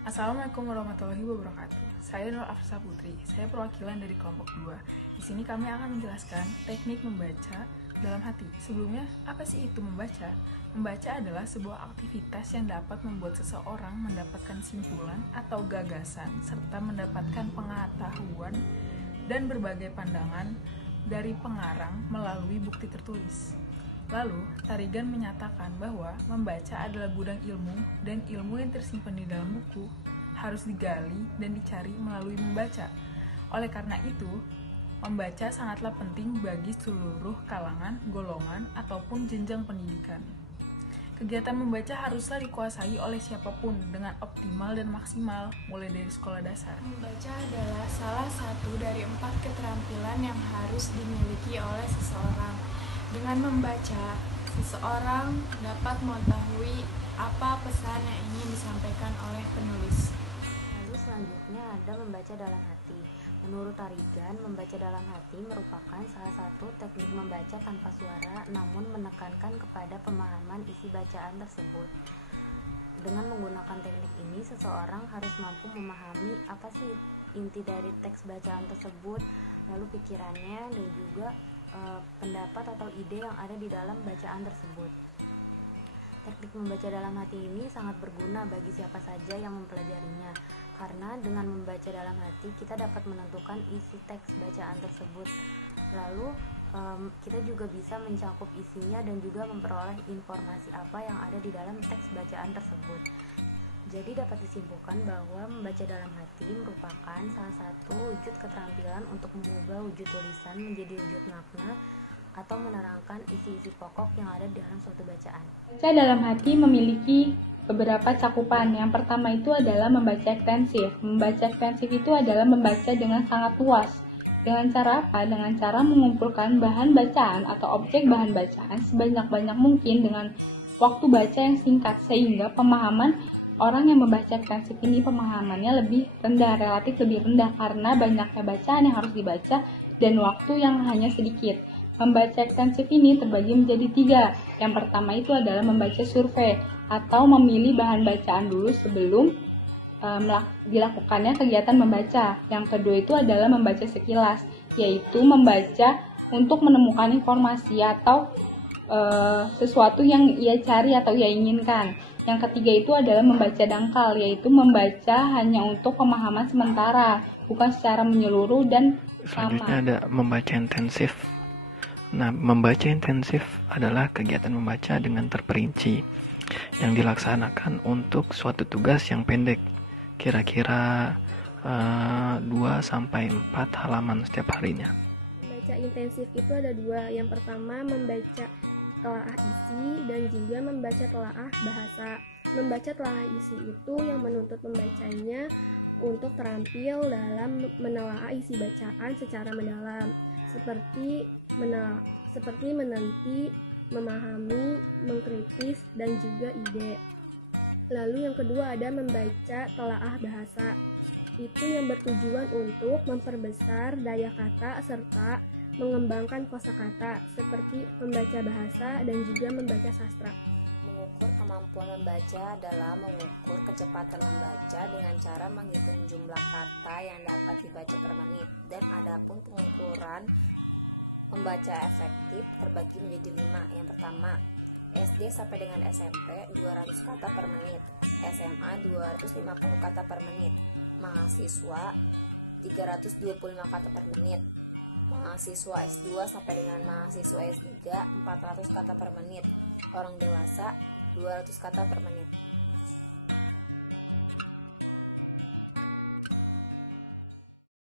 Assalamualaikum warahmatullahi wabarakatuh. Saya Nur Afsa Putri. Saya perwakilan dari kelompok 2. Di sini kami akan menjelaskan teknik membaca dalam hati. Sebelumnya, apa sih itu membaca? Membaca adalah sebuah aktivitas yang dapat membuat seseorang mendapatkan simpulan atau gagasan serta mendapatkan pengetahuan dan berbagai pandangan dari pengarang melalui bukti tertulis. Lalu, Tarigan menyatakan bahwa membaca adalah gudang ilmu dan ilmu yang tersimpan di dalam buku harus digali dan dicari melalui membaca. Oleh karena itu, membaca sangatlah penting bagi seluruh kalangan, golongan, ataupun jenjang pendidikan. Kegiatan membaca haruslah dikuasai oleh siapapun dengan optimal dan maksimal, mulai dari sekolah dasar. Membaca adalah salah satu dari 4 keterampilan yang harus dimiliki oleh seseorang. Dengan membaca, seseorang dapat mengetahui apa pesan yang ingin disampaikan oleh penulis. Lalu selanjutnya ada membaca dalam hati. Menurut Tarigan, membaca dalam hati merupakan salah satu teknik membaca tanpa suara, namun menekankan kepada pemahaman isi bacaan tersebut. Dengan menggunakan teknik ini, seseorang harus mampu memahami apa sih inti dari teks bacaan tersebut, lalu pikirannya dan juga pendapat atau ide yang ada di dalam bacaan tersebut. Teknik membaca dalam hati ini sangat berguna bagi siapa saja yang mempelajarinya, karena dengan membaca dalam hati kita dapat menentukan isi teks bacaan tersebut. Lalu kita juga bisa mencakup isinya dan juga memperoleh informasi apa yang ada di dalam teks bacaan tersebut. Jadi dapat disimpulkan bahwa membaca dalam hati merupakan salah satu wujud keterampilan untuk mengubah wujud tulisan menjadi wujud makna atau menerangkan isi-isi pokok yang ada di dalam suatu bacaan. Membaca dalam hati memiliki beberapa cakupan. Yang pertama itu adalah membaca ekstensif. Membaca ekstensif itu adalah membaca dengan sangat luas. Dengan cara apa? Dengan cara mengumpulkan bahan bacaan atau objek bahan bacaan sebanyak-banyak mungkin dengan waktu baca yang singkat, sehingga pemahaman orang yang membaca ekstensif ini pemahamannya lebih rendah, relatif lebih rendah karena banyaknya bacaan yang harus dibaca dan waktu yang hanya sedikit. Membaca ekstensif ini terbagi menjadi 3. Yang pertama itu adalah membaca survei atau memilih bahan bacaan dulu sebelum dilakukannya kegiatan membaca. Yang kedua itu adalah membaca sekilas, yaitu membaca untuk menemukan informasi atau sesuatu yang ia cari atau ia inginkan. Yang ketiga itu adalah membaca dangkal, yaitu membaca hanya untuk pemahaman sementara, bukan secara menyeluruh dan Selanjutnya ada membaca intensif. Nah, membaca intensif adalah kegiatan membaca dengan terperinci yang dilaksanakan untuk suatu tugas yang pendek, kira-kira 2-4 halaman setiap harinya. Membaca intensif itu ada 2. Yang pertama membaca telaah isi dan juga membaca telaah bahasa. Membaca telaah isi itu yang menuntut pembacanya untuk terampil dalam menelaah isi bacaan secara mendalam, seperti meneliti, memahami, mengkritis, dan juga ide. Lalu yang kedua ada membaca telaah bahasa. Itu yang bertujuan untuk memperbesar daya kata serta mengembangkan kosakata, seperti membaca bahasa dan juga membaca sastra. Mengukur kemampuan membaca adalah mengukur kecepatan membaca dengan cara menghitung jumlah kata yang dapat dibaca per menit. Dan adapun pengukuran membaca efektif terbagi menjadi 5. Yang pertama, SD sampai dengan SMP 200 kata per menit, SMA 250 kata per menit, mahasiswa 325 kata per menit, mahasiswa S2 sampai dengan mahasiswa S3 400 kata per menit, orang dewasa 200 kata per menit.